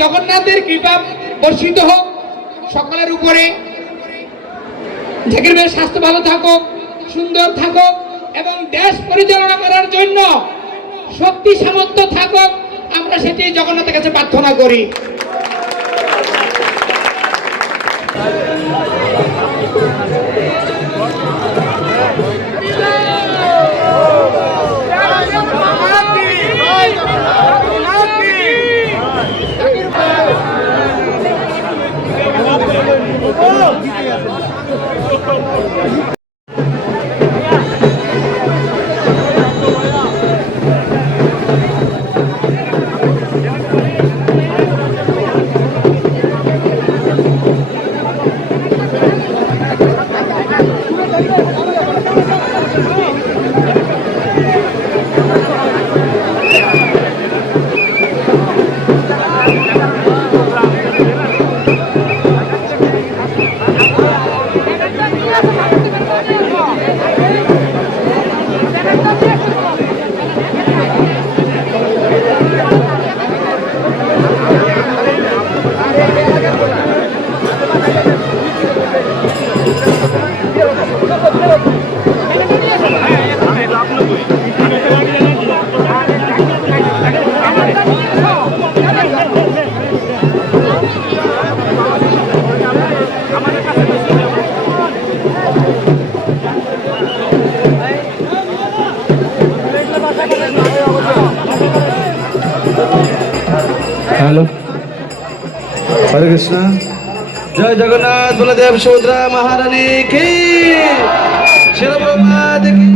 জগন্নাথের কৃপা বর্ষিত হোক। সকলের উপরে ঝেকের মেয়ের স্বাস্থ্য ভালো থাকুক, সুন্দর থাকুক এবং দেশ পরিচালনা করার জন্য শক্তি সামর্থ্য থাকুক, আমরা সেটি জগন্নাথের কাছে প্রার্থনা করি। হরে কৃষ্ণ। জয় জগন্নাথ বলদেব সুদ্রা মহারানী কি? শিরপ্রভাত কি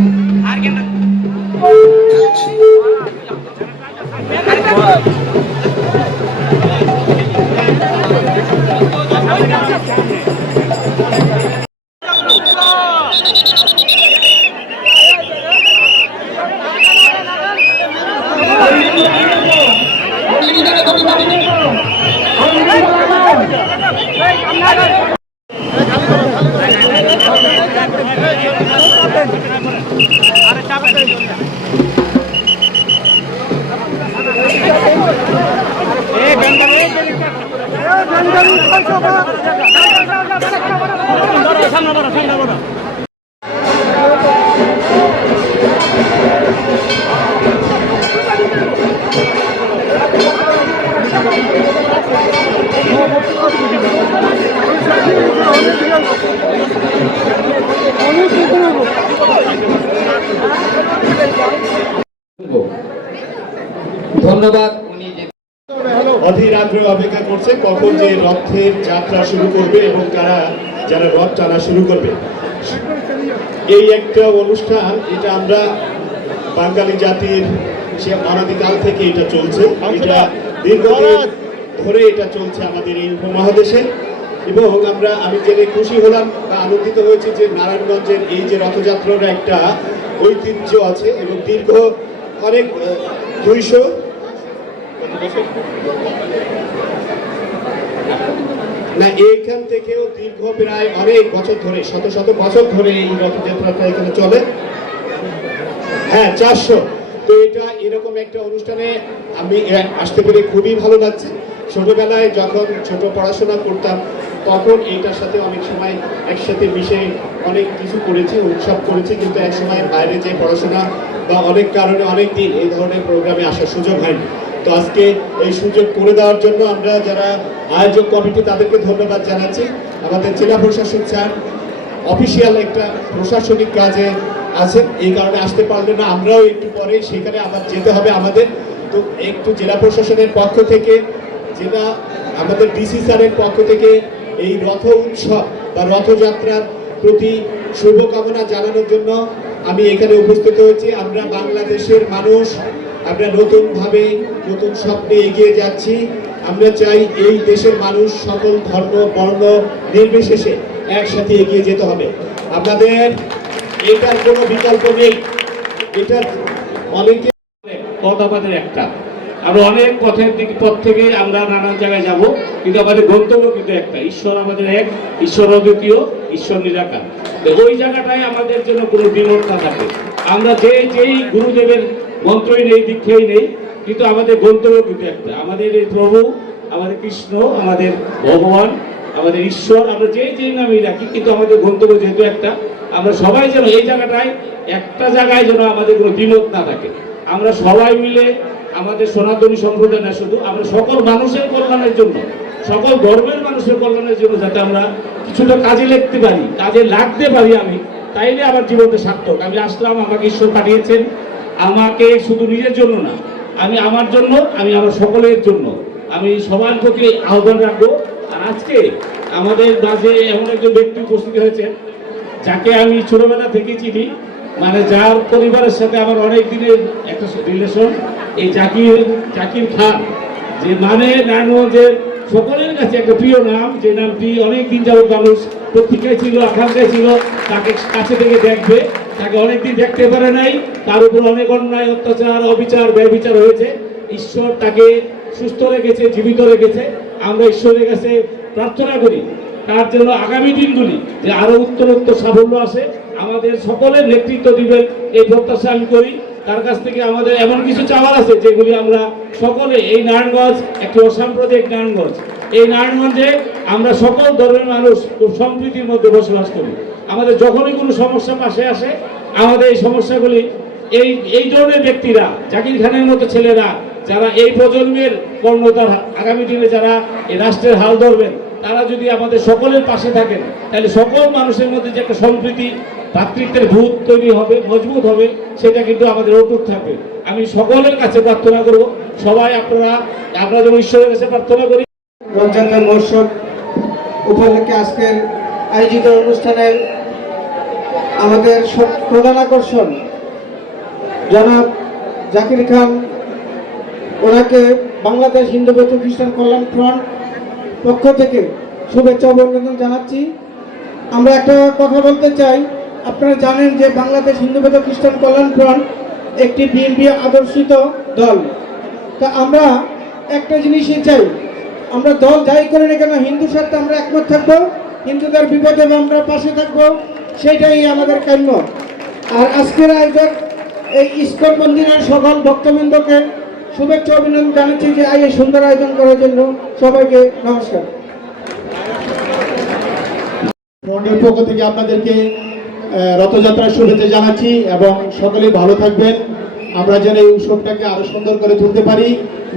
ধন্যবাদ করছে কখন যে রথের যাত্রা শুরু করবে এবং কারা যারা রথ টানা শুরু করবে। এই একটা অনুষ্ঠান এটা আমরা বাঙালি জাতির সে অনাদিকাল থেকে এটা চলছে। এটা দীর্ঘদিন ধরে এটা চলছে আমাদের এই উপমহাদেশে। এবং আমরা আমি জেনে খুশি হলাম বা আনন্দিত হয়েছি যে নারায়ণগঞ্জের এই যে রথযাত্রার একটা ঐতিহ্য আছে এবং দীর্ঘ অনেক দুইশো না, এইখান থেকেও দীর্ঘ প্রায় অনেক বছর ধরে, শত শত বছর ধরে এই রথযাত্রাটা এখানে চলে। হ্যাঁ চারশো। তো এটা এরকম একটা অনুষ্ঠানে আমি আসতে পেরে খুবই ভালো লাগছে। ছোটবেলায় যখন ছোট পড়াশোনা করতাম, তখন এইটার সাথে অনেক সময় একসাথে মিশে অনেক কিছু করেছি, উৎসব করেছি, কিন্তু এক সময় বাইরে যে পড়াশোনা বা অনেক কারণে অনেক দিন এই ধরনের প্রোগ্রামে আসার সুযোগ হয়নি। তো আজকে এই সুযোগ করে দেওয়ার জন্য আমরা যারা আয়োজক কমিটি, তাদেরকে ধন্যবাদ জানাচ্ছি। আমাদের জেলা প্রশাসক স্যার, অফিসিয়াল একটা প্রশাসনিক কাজে আছেন। এই কারণে আসতে পারলে না, আমরাও একটু পরে সেখানে আবার যেতে হবে আমাদের। তো একটু জেলা প্রশাসনের পক্ষ থেকে, জেলা আমাদের ডিসি স্যারের পক্ষ থেকে এই রথ উৎসব বা রথযাত্রার প্রতি শুভকামনা জানানোর জন্য আমি এখানে উপস্থিত হয়েছি। আমরা বাংলাদেশের মানুষ আমরা নতুনভাবে নতুন স্বপ্নে এগিয়ে যাচ্ছি। আমরা চাই এই দেশের মানুষ সকল ধর্ম, বর্ণ নির্বিশেষে একসাথে এগিয়ে যেতে হবে। আমাদের এটার কোনো বিকল্প নেই। এটা অনেকে পথ আমাদের একটা। আমরা অনেক পথের দিক পথ থেকে আমরা নানান জায়গায় যাব, কিন্তু আমাদের গন্তব্য কিন্তু একটা। ঈশ্বর আমাদের এক, ঈশ্বর অদ্বিতীয়, ঈশ্বর নিরাকার। ওই জায়গাটায় আমাদের জন্য কোনো বিমত না থাকে। আমরা যে যেই গুরুদেবের মন্ত্রই নেই, দীক্ষাই নেই, কিন্তু আমাদের গন্তব্য কিন্তু একটা। আমাদের এই প্রভু, আমাদের কৃষ্ণ, আমাদের ভগবান, আমাদের ঈশ্বর, আমরা যে যে নামেই রাখি কিন্তু আমাদের গন্তব্য যেহেতু একটা, আমরা সবাই যেন এই জায়গাটায়, একটা জায়গায় যেন আমাদের কোনো দ্বিমত না থাকে। আমরা সবাই মিলে আমাদের সনাতনী সম্প্রদায় না, শুধু আমরা সকল মানুষের কল্যাণের জন্য, সকল ধর্মের মানুষের কল্যাণের জন্য যাতে আমরা কিছুটা কাজে লাগতে পারি, কাজে লাগতে পারি আমি, তাইলে আমার জীবনটা সার্থক। আমি আসলাম, আমাকে ঈশ্বর পাঠিয়েছেন আমাকে শুধু নিজের জন্য না, আমি আমার জন্য, আমি আমার সকলের জন্য। আমি সবার প্রতি আহ্বান রাখব। আর আজকে আমাদের মাঝে এমন একজন ব্যক্তি উপস্থিত হয়েছে যাকে আমি ছোটবেলা থেকে চিনি। মানে যার পরিবারের সাথে আমার অনেক দিনের একটা রিলেশন এই জাকির জাকির খান, যে মানে নারায়ণগঞ্জের সকলের কাছে একটা প্রিয় নাম, যে নামটি অনেক দিন যাবত মানুষ প্রতীক্ষায় ছিল, আকাঙ্ক্ষায় ছিল, তাকে কাছে থেকে দেখবে। তাকে অনেকদিন দেখতে পারে নাই। তার উপর অনেক অন্যায়, অত্যাচার, অবিচার, ব্যবচার হয়েছে। ঈশ্বর তাকে সুস্থ রেখেছে, জীবিত রেখেছে। আমরা ঈশ্বরের কাছে প্রার্থনা করি, তার জন্য আগামী দিনগুলি যে আরও উত্তর উত্তর সাফল্য আসে, আমাদের সকলের নেতৃত্ব দিবেন, এই প্রত্যাশা আমি করি। তার কাছ থেকে আমাদের এমন কিছু চাওয়ার আছে, যেগুলি আমরা সকলে, এই নারায়ণগঞ্জ, একটি অসাম্প্রদায়িক নারায়ণগঞ্জ। এই নারায়ণগঞ্জে আমরা সকল ধর্মের মানুষ খুব সম্প্রীতির মধ্যে বসবাস করি। আমাদের যখনই কোনো সমস্যা পাশে আসে, আমাদের এই সমস্যাগুলি, এই এই ধরনের ব্যক্তিরা, জাকির খানের মতো ছেলেরা, যারা এই প্রজন্মের কর্ণধার আগামী দিনে যারা এই রাষ্ট্রের হাল ধরবেন, তারা যদি আমাদের সকলের পাশে থাকেন, তাহলে সকল মানুষের মধ্যে যে একটা সম্প্রীতি, ভ্রাতৃত্বের ভূত তৈরি হবে, মজবুত হবে, সেটা কিন্তু আমাদের অটুট থাকবে। আমি সকলের কাছে প্রার্থনা করব, সবাই আপনারা আমরা যেন ঈশ্বরের কাছে প্রার্থনা করি। রমজানের মহোৎসব উপলক্ষে আজকের আয়োজিত অনুষ্ঠানের আমাদের প্রধান আকর্ষণ, জনাব জাকির খান, ওনাকে বাংলাদেশ হিন্দু বৌদ্ধ খ্রিস্টান কল্যাণ ফ্রন্ট পক্ষ থেকে শুভেচ্ছা অভিনন্দন জানাচ্ছি। আমরা একটা কথা বলতে চাই, আপনারা জানেন যে বাংলাদেশ হিন্দু বৌদ্ধ খ্রিস্টান কল্যাণ ফ্রন্ট একটি বিএনপি আদর্শিত দল। তা আমরা একটা জিনিসই চাই, আমরা দল যাই করি না কেন, হিন্দু সাথে আমরা একমত থাকব, হিন্দুদের বিপদে আমরা পাশে থাকব। সেটাই আমাদের কাম্য। আর আজকের আয়োজন এই ইস্কন মন্দিরের সকল ভক্তবৃন্দকে শুভেচ্ছা অভিনন্দন জানাচ্ছি যে এই সুন্দর আয়োজন করার জন্য সবাইকে নমস্কার। ফ্রন্টের পক্ষ থেকে আপনাদেরকে রথযাত্রার শুভেচ্ছা জানাচ্ছি এবং সকলে ভালো থাকবেন। আমরা যেন এই উৎসবটাকে আরও সুন্দর করে তুলতে পারি,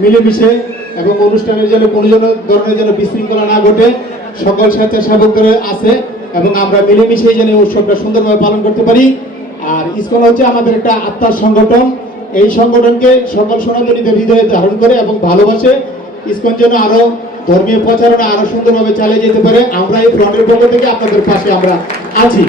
মিলেমিশে এবং অনুষ্ঠানের যেন কোনো যেন ধরনের যেন বিশৃঙ্খলা না ঘটে, সকল স্বেচ্ছাসেবকদের আছে। এবং আমরা মিলেমিশে যেন উৎসবটা সুন্দরভাবে পালন করতে পারি। আর ইসকন হচ্ছে আমাদের একটা আত্মার সংগঠন। এই সংগঠনকে সকল সনাতনীদের হৃদয়ে ধারণ করে এবং ভালোবাসে। ইসকন যেন আরও ধর্মীয় প্রচারণা আরও সুন্দরভাবে চালিয়ে যেতে পারে। আমরা এই ফ্রন্টের পক্ষ থেকে আপনাদের পাশে আমরা আছি।